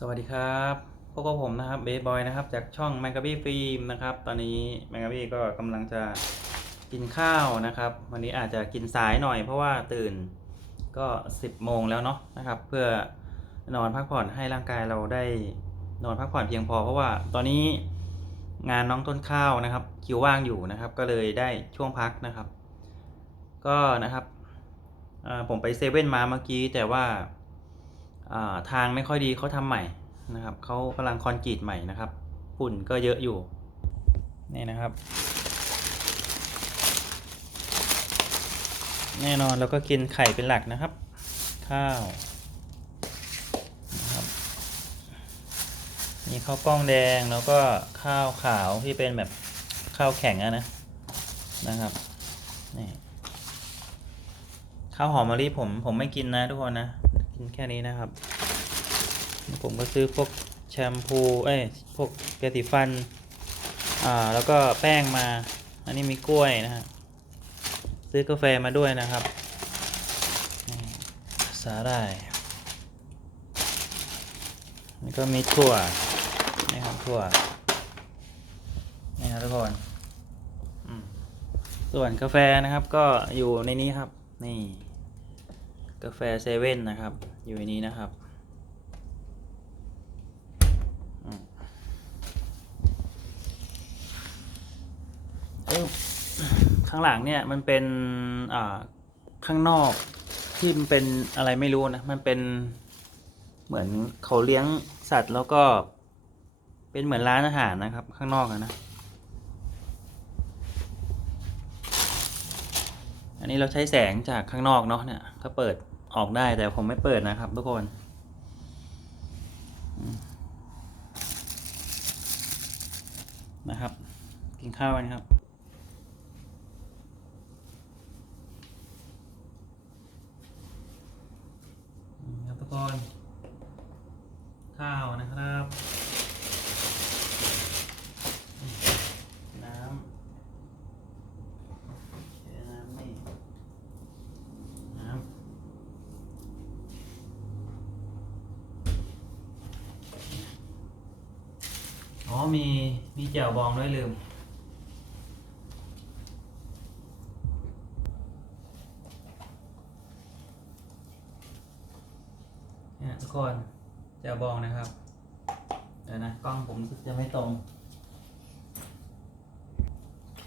สวัสดีครับพบกับผมนะครับเบย์บอยนะครับ จากช่อง m a g a b y Film นะครับ ตอนนี้ m a g a b y ก็กำลังจะกินข้าวนะครับ วันนี้อาจจะกินสายหน่อยเพราะว่าตื่นก็ 10โมงแล้วเนาะนะครับ เพื่อนอนพักผ่อนให้ร่างกายเราได้นอนพักผ่อนเพียงพอ เพราะว่าตอนนี้งานน้องต้นข้าวนะครับ คิวว่างอยู่นะครับ ก็เลยได้ช่วงพักนะครับ ก็นะครับผมไปเซเว่นมาเมื่อกี้แต่ว่า ทางไม่ค่อยดีเขาทำใหม่นะครับเขากำลังคอนกรีตใหม่นะครับฝุ่นก็เยอะอยู่นี่นะครับ แน่นอนเราก็กินไข่เป็นหลักนะครับ ข้าวนะครับมีข้าวกล้องแดงแล้วก็ข้าวขาวที่เป็นแบบข้าวแข็งอะนะนะครับนี่ข้าวหอมมะลิผมผมไม่กินนะทุกคนนะ แค่นี้นะครับ ผมก็ซื้อพวกแชมพูเอ้ยพวกยาสีฟันอ่าแล้วก็แป้งมา อันนี้มีกล้วยนะฮะซื้อกาแฟมาด้วยนะครับสาหร่ายแล้วก็มีถั่วนะครับถั่วนี่ครับทุกคนส่วนกาแฟนะครับก็อยู่ในนี้ครับ นี่ กาแฟเซเว่นนะครับ อยู่ในนี้นะครับเอ้ยข้างหลังเนี่ยมันเป็นข้างนอกที่มันเป็นอะไรไม่รู้นะมันเป็นเหมือนเขาเลี้ยงสัตว์แล้วก็เป็นเหมือนร้านอาหารนะครับ ข้างนอกนะอันนี้เราใช้แสงจากข้างนอกเนาะเนี่ยก็เปิด ออกได้แต่ผมไม่เปิดนะครับทุกคนนะครับ กินข้าวกันครับครับทุกคน ข้าวนะครับน้ำ เดี๋ยวน้ำนี่น้ำอ๋อ มีมีแจ่วบองด้วยลืม เนี่ยทุกคนแจ่วบองนะครับ เดี๋ยวนะ กล้องผมจะไม่ตรงโอเค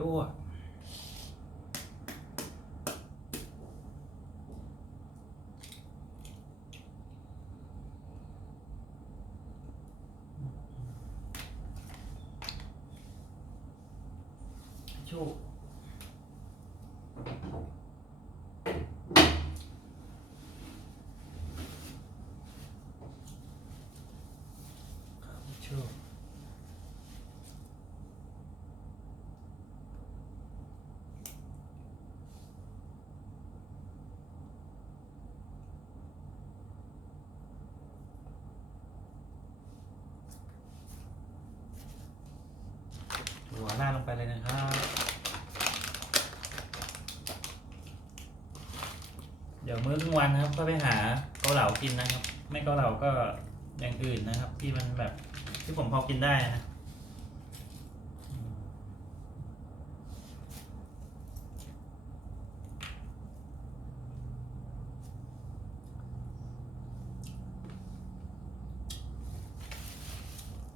ด้วย ชูครับชูหัวหน้าลงไปเลยนะครับ ดี๋ยวมื้อกลางวันนะครับก็ไปหาเกาเหลากินนะครับ ไม่เกาเหลาก็อย่างอื่นนะครับ ที่มันแบบที่ผมพอกินได้นะ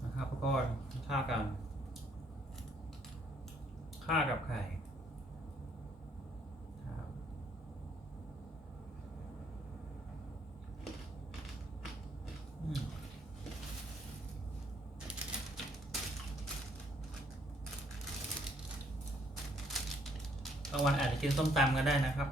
นะครับแล้วก็ข้าวกัน ข้าวกับไข่ครับอืมบาง วันอาจจะกินส้มตำก็ได้นะครับ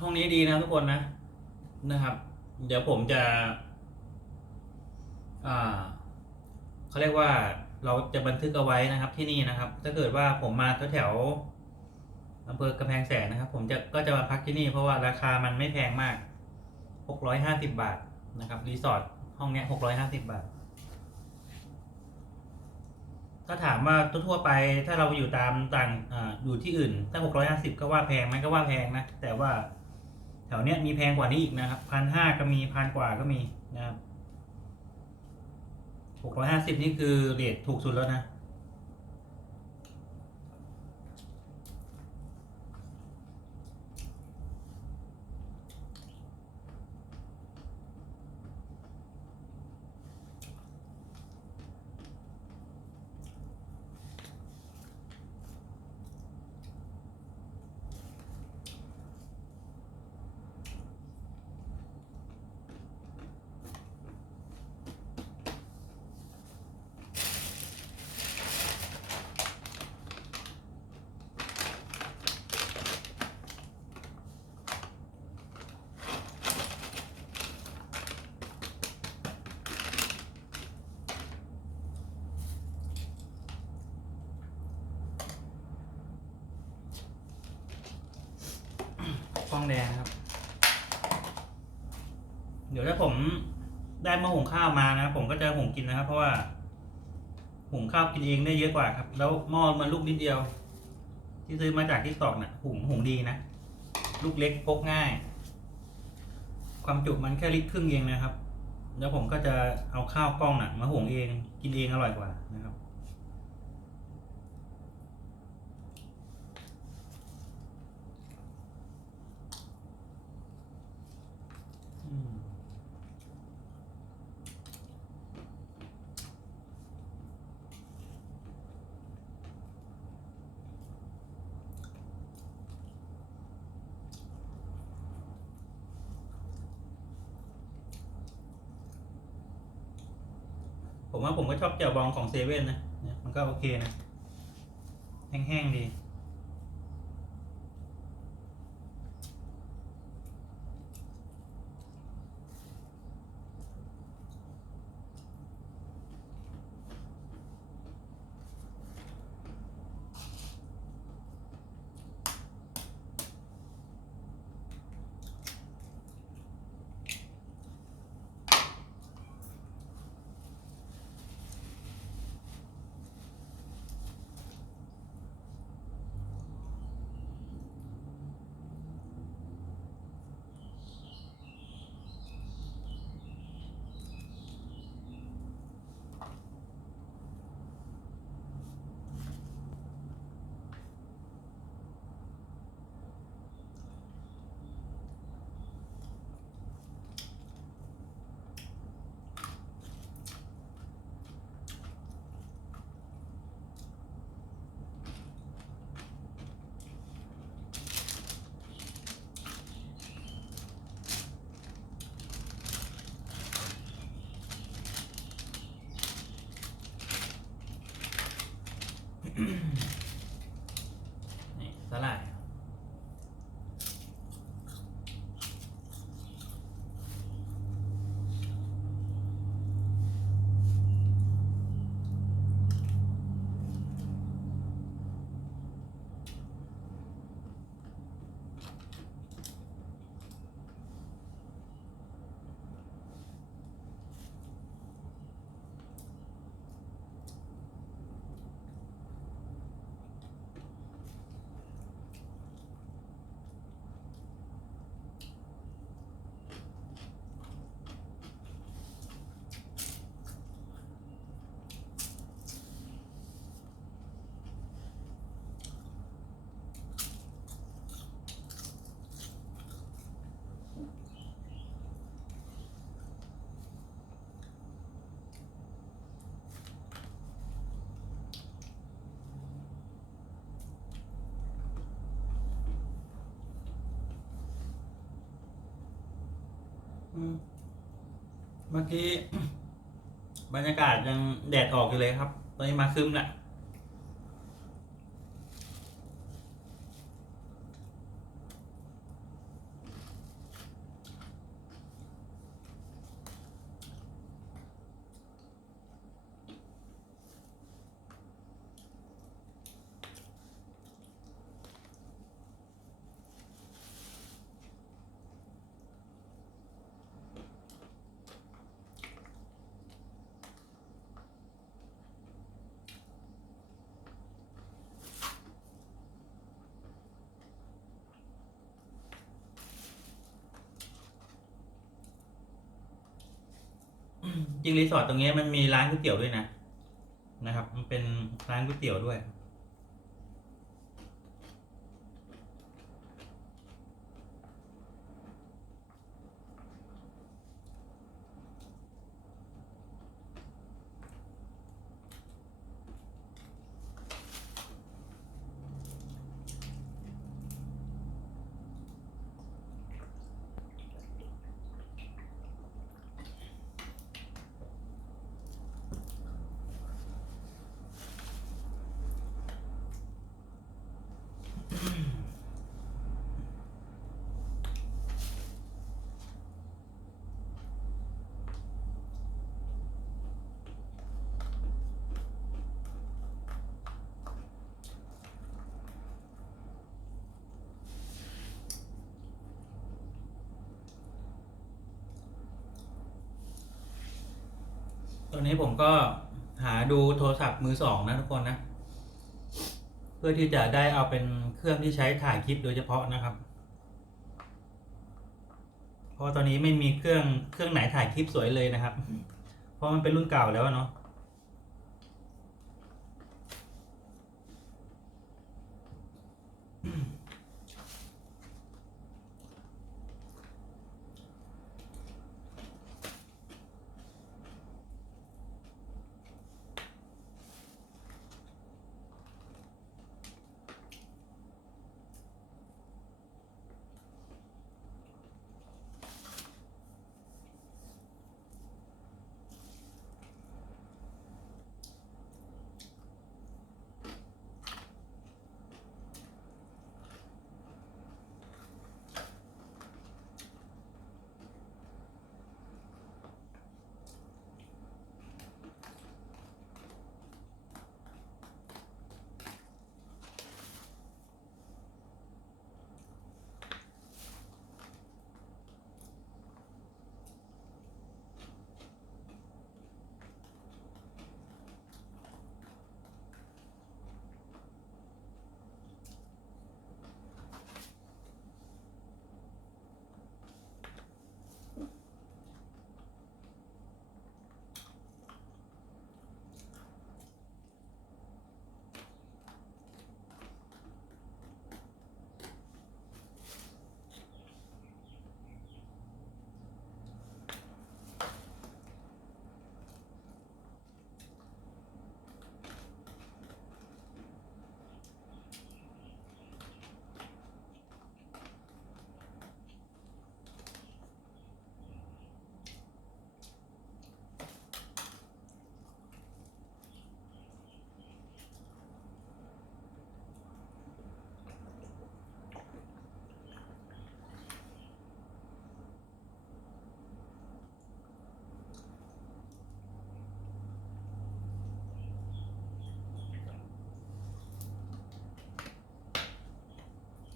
ห้องนี้ดีนะทุกคนนะ นะครับ เดี๋ยวผมจะ อ่าเขาเรียกว่าเราจะบันทึกเอาไว้นะครับ ที่นี่นะครับ ถ้าเกิดว่าผมมาแถวอำเภอกำแพงแสนนะครับ ผมจะก็จะมาพักที่นี่เพราะว่าราคามันไม่แพงมากหกร้อยห้าสิบบาทนะครับรีสอร์ทห้องเนี้ยหกร้อยห้าสิบบาท ถ้าถามว่าทั่วไปถ้าเราอยู่ตามต่างออยู่ที่อื่นถ้าหกร้อยห้าสิบก็ว่าแพงไหมก็ว่าแพงนะแต่ว่าแถวเนี้ยมีแพงกว่านี้อีกนะครับพันห้าก็มีพันกว่าก็มีนะครับหกร้อยห้าสิบนี่คือเรทถูกสุดแล้วนะ ฟ องแดงครับ เดี๋ยวถ้าผมได้ม้อหุงข้าวมานะผมก็จะหุงกินนะครับ เพราะว่าหุงข้าวกินเองได้เยอะกว่าครับ แล้วหม้อมันลูกนิดเดียว ที่ซื้อมาจากที่ตอกน่ะหุงหุงดีนะลูกเล็กพกง่าย ความจุมันแค่ลิตรครึ่งเองนะครับ แล้วผมก็จะเอาข้าวกล้องน่ะ มาหุงเองกินเองอร่อยกว่านะครับ ผมว่าผมก็ชอบเจียวบองของเซเว่นนะ มันก็โอเคนะ แห้งๆดี เมื่อกี้บรรยากาศยังแดดออกอยู่เลยครับ ตอนนี้มาคึมแหละ จริงรีสอร์ทตรงนี้มันมีร้านก๋วยเตี๋ยวด้วยนะนะครับ มันเป็นร้านก๋วยเตี๋ยวด้วย ตอนนี้ผมก็หาดูโทรศัพท์มือสองนะทุกคนนะ เพื่อที่จะได้เอาเป็นเครื่องที่ใช้ถ่ายคลิปโดยเฉพาะนะครับ เพราะว่าตอนนี้ไม่มีเครื่องเครื่องไหนถ่ายคลิปสวยเลยนะครับ เพราะมันเป็นรุ่นเก่าแล้วเนาะ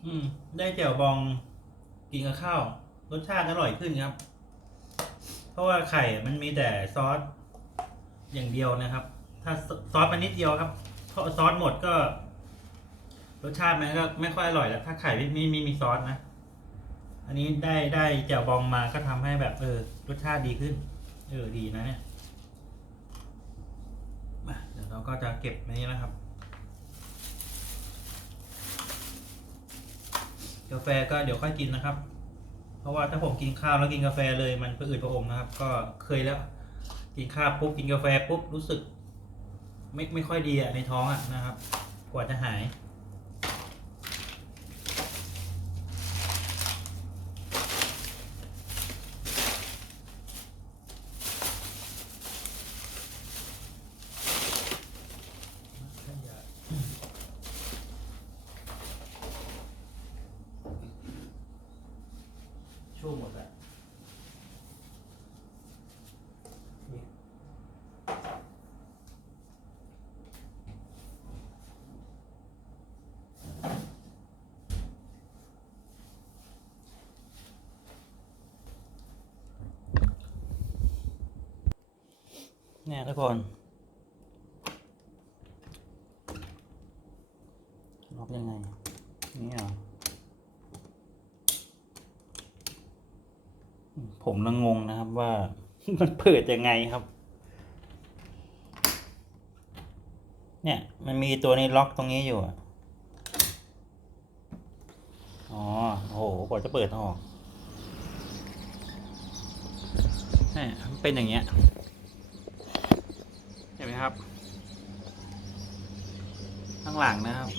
อืม ได้แจ่วบองกินกับข้าวรสชาติอร่อยขึ้นครับ เพราะว่าไข่มันมีแต่ซอสอย่างเดียวนะครับ ถ้าซอสมันนิดเดียวครับเพราะซอสหมดก็ รสชาติมันก็ไม่ค่อยอร่อยแล้ว ถ้าไข่ไม่ไม่ไม่มีซอสนะ อันนี้ได้ได้แจ่วบองมาก็ทำให้แบบ เออ รสชาติดีขึ้น เออดีนะเนี่ยมาเดี๋ยวเราก็จะเก็บอันนี้นะครับ กาแฟก็เดี๋ยวค่อยกินนะครับ เพราะว่าถ้าผมกินข้าวแล้วกินกาแฟเลยมันประอืดประอมนะครับ ก็เคยแล้ว กินข้าวปุ๊บกินกาแฟปุ๊บรู้สึก ไม่ไม่ค่อยดีอะในท้องอะนะครับ กว่าจะหาย เนี่ยทุกคนล็อกยังไง นี่เหรอผมละงงนะครับว่า มันเปิดยังไงครับ เนี่ย มันมีตัวนี้ล็อกตรงนี้อยู่อ๋อโอ้โหกว่าจะเปิดออกเนี่ยเป็นอย่างเงี้ย นไหมครับ ข้างหลังนะครับ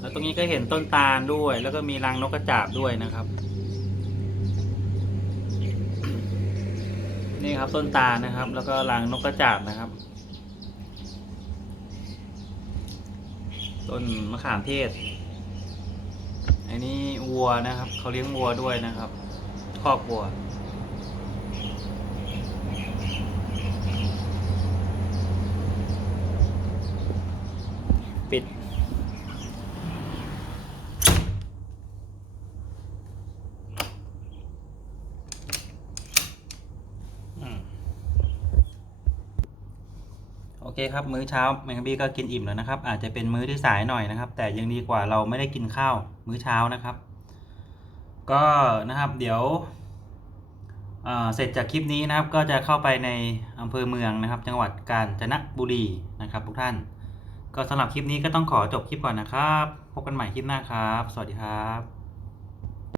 แล้วตรงนี้ก็เห็นต้นตาลด้วย แล้วก็มีรังนกกระจาบด้วยนะครับ นี่ครับต้นตาลนะครับ แล้วก็รังนกกระจาบนะครับ ต้นมะขามเทศอันนี้วัวนะครับเขาเลี้ยงวัวด้วยนะครับคอกวัว ปิด โอเคครับ มื้อเช้าแมงบี้ก็กินอิ่มแล้วนะครับ อาจจะเป็นมื้อที่สายหน่อยนะครับ แต่ยังดีกว่าเราไม่ได้กินข้าวมื้อเช้านะครับ ก็นะครับเดี๋ยวเเสร็จจากคลิปนี้นะครับก็จะเข้าไปในอำเภอเมืองนะครับ จังหวัดกาญจนบุรีนะครับทุกท่าน ก็สำหรับคลิปนี้ก็ต้องขอจบคลิปก่อนนะครับ พบกันใหม่คลิปหน้าครับ สวัสดีครับ